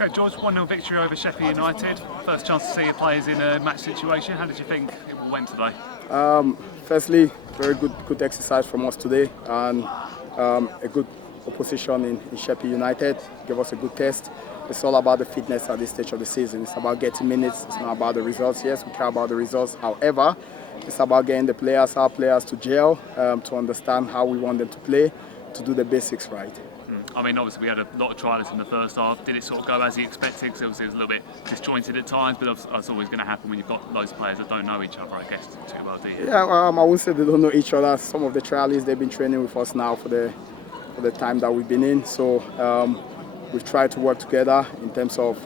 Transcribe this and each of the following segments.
Okay, George, 1-0 victory over Sheppey United. First chance to see your players in a match situation. How did you think it went today? Firstly, very good exercise from us today, and a good opposition in Sheppey United. Gave us a good test. It's all about the fitness at this stage of the season. It's about getting minutes. It's not about the results. Yes, we care about the results. However, it's about getting our players to gel, to understand how we want them to play, to do the basics right. I mean, obviously we had a lot of trialists in the first half. Did it sort of go as you expected? Because obviously it was a little bit disjointed at times, but that's always going to happen when you've got loads of players that don't know each other, I guess, too well, do you? Yeah, I wouldn't say they don't know each other. Some of the trialists, they've been training with us now for the time that we've been in. So we've tried to work together in terms of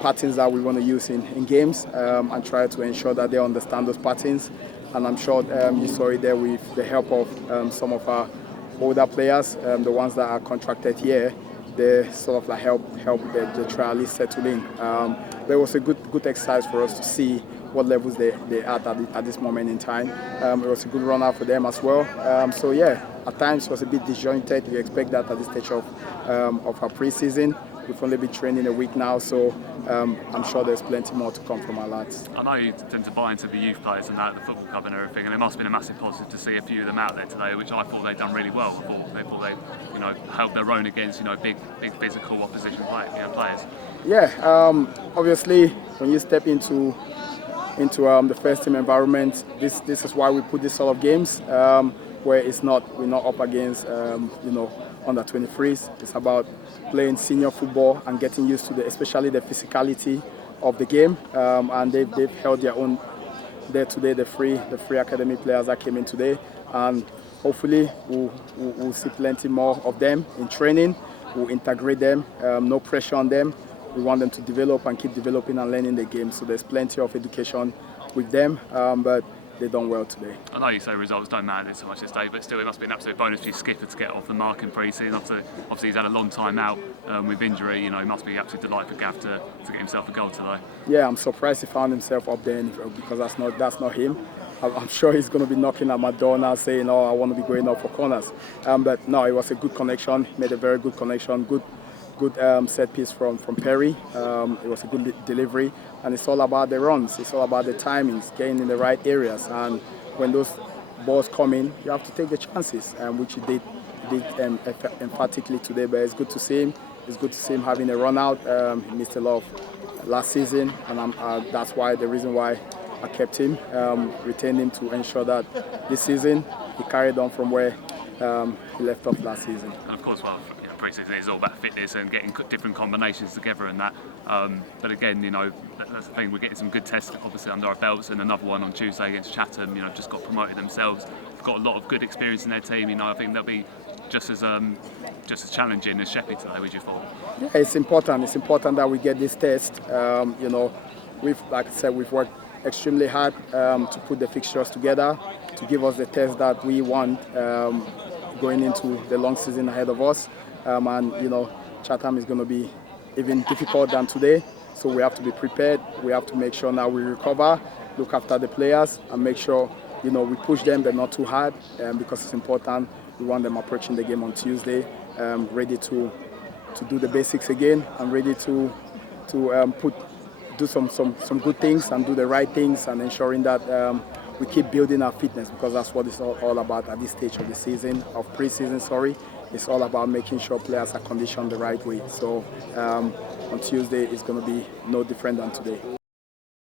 patterns that we want to use in games, and try to ensure that they understand those patterns. And I'm sure you saw it there with the help of some of our older players, the ones that are contracted here. They sort of like help the trialists settle in. There was a good exercise for us to see what levels they at this moment in time. It was a good run out for them as well. So yeah, at times it was a bit disjointed. We expect that at this stage of our pre-season. We've only been training a week now, so I'm sure there's plenty more to come from our lads. I know you tend to buy into the youth players and that, the football club and everything, and it must have been a massive positive to see a few of them out there today, which I thought they'd done really well. I thought they held their own against big physical opposition players. Yeah, obviously when you step into the first team environment, this is why we put this sort of games where we're not up against under 23s. It's about playing senior football and getting used to especially the physicality of the game. And they've held their own there today. The free academy players that came in today, and hopefully we'll see plenty more of them in training. We'll integrate them. No pressure on them. We want them to develop and keep developing and learning the game. So there's plenty of education with them, but they done well today. I know you say results don't matter so much this day, but still it must be an absolute bonus for your skipper to get off the mark in pre-season. Obviously he's had a long time out with injury. It must be absolutely delightful for Gav to get himself a goal today. Yeah, I'm surprised he found himself up there because that's not him. I'm sure he's going to be knocking at my door now saying, "Oh, I want to be going up for corners." But no, it was a good connection. Made a very good connection. Good set piece from Perry. It was a good delivery, and it's all about the runs. It's all about the timings, getting in the right areas, and when those balls come in, you have to take the chances, which he did emphatically today. But it's good to see him. It's good to see him having a run out. He missed a lot of last season, and that's the reason why I kept him, retained him to ensure that this season he carried on from where he left off last season. And of course, pre-season is all about fitness and getting different combinations together and that. But again, that's the thing. We're getting some good tests obviously under our belts, and another one on Tuesday against Chatham. Just got promoted themselves. They've got a lot of good experience in their team. I think they'll be just as challenging as Sheppey today. Would you thought? Yeah, it's important. It's important that we get this test. Like I said, we've worked extremely hard to put the fixtures together to give us the test that we want going into the long season ahead of us. And Chatham is going to be even difficult than today, so we have to be prepared. We have to make sure now we recover, look after the players, and make sure we push them, but not too hard, because it's important. We want them approaching the game on Tuesday, ready to do the basics again, and ready to do some good things and do the right things, and ensuring that we keep building our fitness, because that's what it's all about at this stage of the season, of pre-season. It's all about making sure players are conditioned the right way. So on Tuesday, it's going to be no different than today.